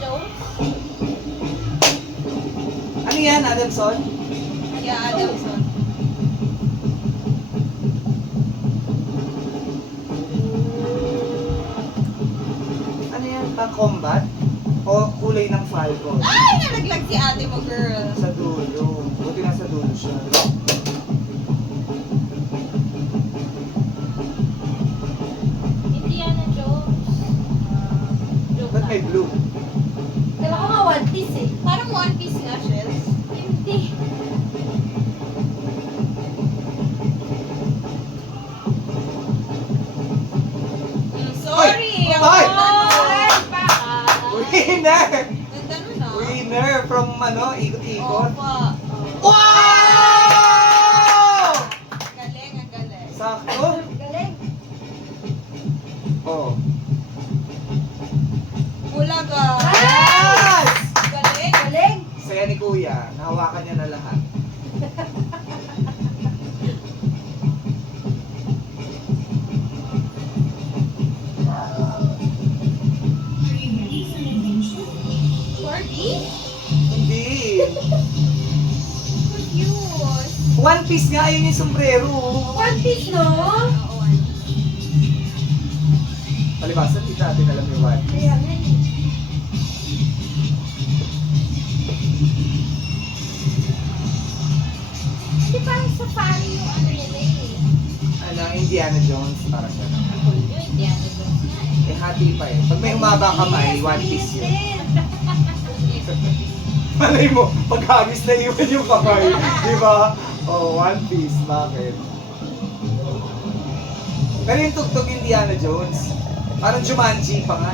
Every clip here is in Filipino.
Jones? Ano yan, Adamson? Yeah, Adamson. Ano yan, pang-combat? O kulay ng Falcon? Ay, nalaglag si ate mo, girl. Sa dulo. Buti na sa dulo siya. Indiana Jones. Joke Ba't lang. may blue? Kala ko nga One Piece eh. Parang One Piece nga, Shells. Hindi. Sorry. Ay! Ang Ay! ganda. Winner! Ganda nun ah. Winner from ikot-ikot. Opa. Wow! Galing, ang galing. Sakto? Galing. Oh. Bulaga. Yes! Galing. Galing. Saya ni Kuya. Nahawakan niya na lahat. Corby? Hindi. Confused. One Piece nga yun yung sombrero. One Piece, no? Oo, Palibasan, hindi natin alam yung One Piece. Kaya nga eh. Hindi parang safari yung ano nila eh. Ano, Indiana Jones, parang gano'n. Ako yun, Indiana Jones nga eh. Eh, hati pa eh. Pag may humaba kamay, One Piece yun. Malay mo, paghagis na iwan yung kamay. Di ba? Oh, One Piece. Bakit? Pero yung tugtog Indiana Jones, parang Jumanji pa nga.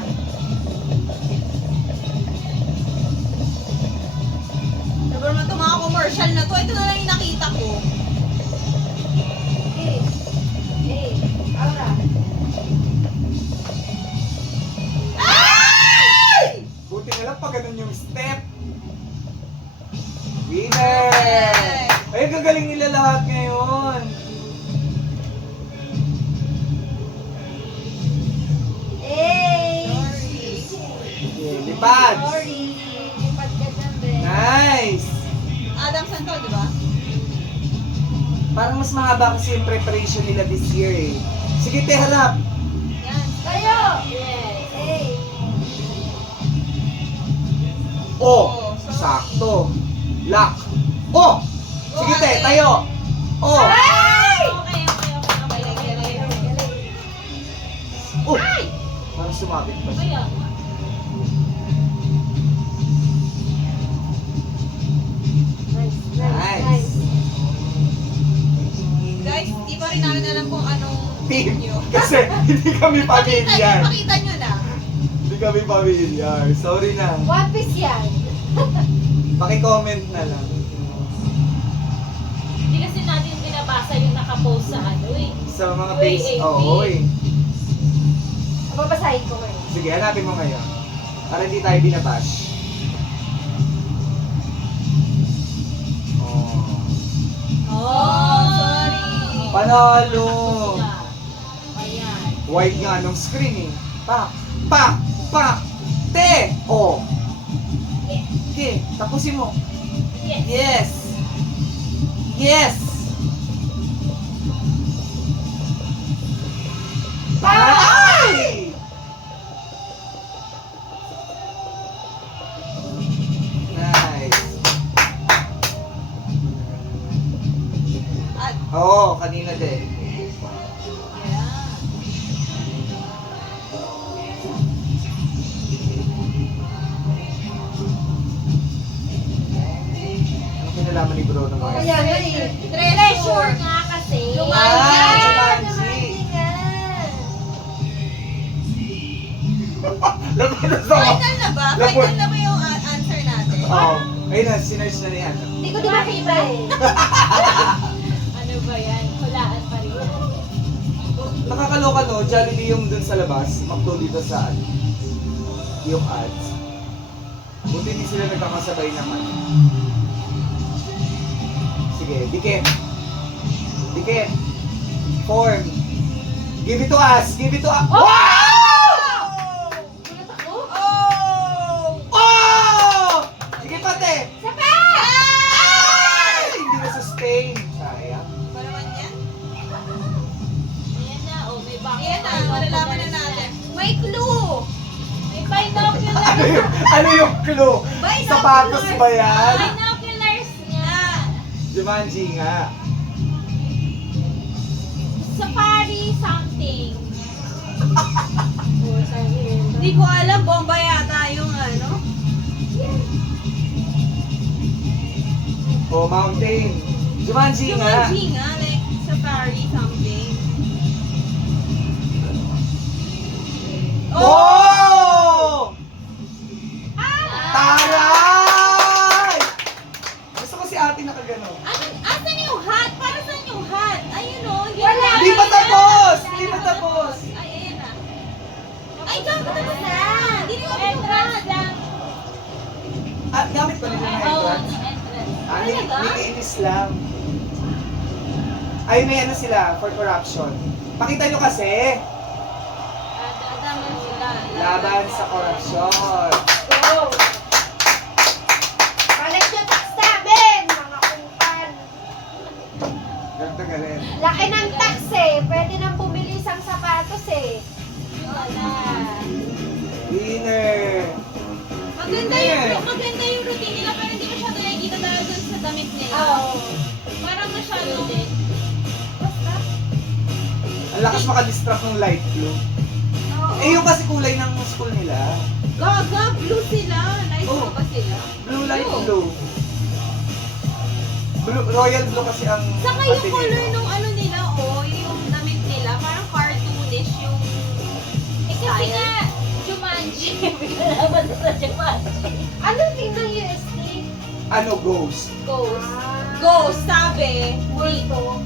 Sabi naman itong mga commercial na to, ito na lang yung nakita ko. Eh. Eh. Aura. Ay! Buti na lang pa ganun yung step. Winner! Ay, gagaling nila lahat ngayon. Eh. Okay, lipad. Sorry. Lipad ka dyan, be. Nice! Adam Santo, di ba? Parang mas mahaba kasi yung preparation nila this year eh. Sige, te, harap. Yan. Tayo! Yes. Eh. Oh, sakto. Lock. Oh! Sige, te, tayo. Oh! Ay! Okay, okay, okay. Galing, galing. Oh! Parang sumabit pa siya. Kaya. Nice, Nice. Guys, di pa rin namin alam kung anong Team. nyo. Kasi hindi kami familiar. Pakita nyo na. Hindi kami familiar. Sorry na. One Piece yan. Paki-comment na lang. Hindi kasi natin binabasa yung nakapost sa ano eh. Sa mga Uy, page. eh, Oo, eh. Babasahin ko ngayon. Sige, hanapin mo ngayon. Para hindi tayo binabash. Oh. Oh, sorry. Panalo! Ayan. Wide nga nung screen eh. Pa! Pa! Pa! Te! Oh! Okay, tapusin mo. Yes. Yes! Yes! Ay! Nice. At, Oo, kanina din. yeah. Ano kinalaman ni Bro ng mga Kaya nga eh. Treasure. nga kasi. Jumanji. Jumanji. nga. Laban na sa... Final na ba? Lapon. Final na ba yung answer natin? Oo. Ayun na, sinerge na niya. Hindi ko din makita eh. Ano ba yan? Hulaan pa rin yan. Nakakaloka no, Jollibee yung dun sa labas, McDo dito sa yung ads. Buti hindi sila nagkakasabay naman. Sige, dikit. Dikit. Form. Give it to us! Give it to us! Oh! Wow! Gulat ako. Oh! Oh! May clue! May binoculars. Ano yung clue? Binoculars. Sapatos ba yan? Binoculars niya. Jumanji nga. Safari something. Hindi ko alam, bomba yata yung ano. O, mountain. Jumanji nga. Jumanji nga, like safari something. Oh! Ah! Taray! Gusto ko si ate nakagano. Asan yung hat? Para saan yung hat? Ayun o. Wala. Hindi pa tapos! Hindi pa tapos! Ay, ayan na. Ay, gago tapos na. Hindi ko yung Entrance hat. lang. At gamit pa nila ng Oo, entrance. entrance. Ah, Talaga? nikiinis lang. Ay, may ano sila, for corruption. Pakita nyo kasi, Adaman sila. laban sa korupsyon. Go. Balik nyo tax namin, mga kumpan. Ganito galing. Laki ng tax eh. Pwede nang bumili isang sapatos eh. Wala. Winner! Maganda yung routine nila, pero hindi masyado nakikita dahil dun sa damit nila. Oo. Parang masyado. Ang lakas makadistract ng light blue. Eh, yung kasi kulay ng school nila. Gaga, blue sila. Light Oh. blue ba sila? Blue light Blue. blue. Royal blue kasi ang Saka yung ate color nila. nung ano nila, yung damit nila, parang cartoonish yung Eh kasi nga, Jumanji. Bigalaban sa Jumanji. Anong team ng UST? Ano, ghost? Ghost. Ah, ghost, sabi. multo.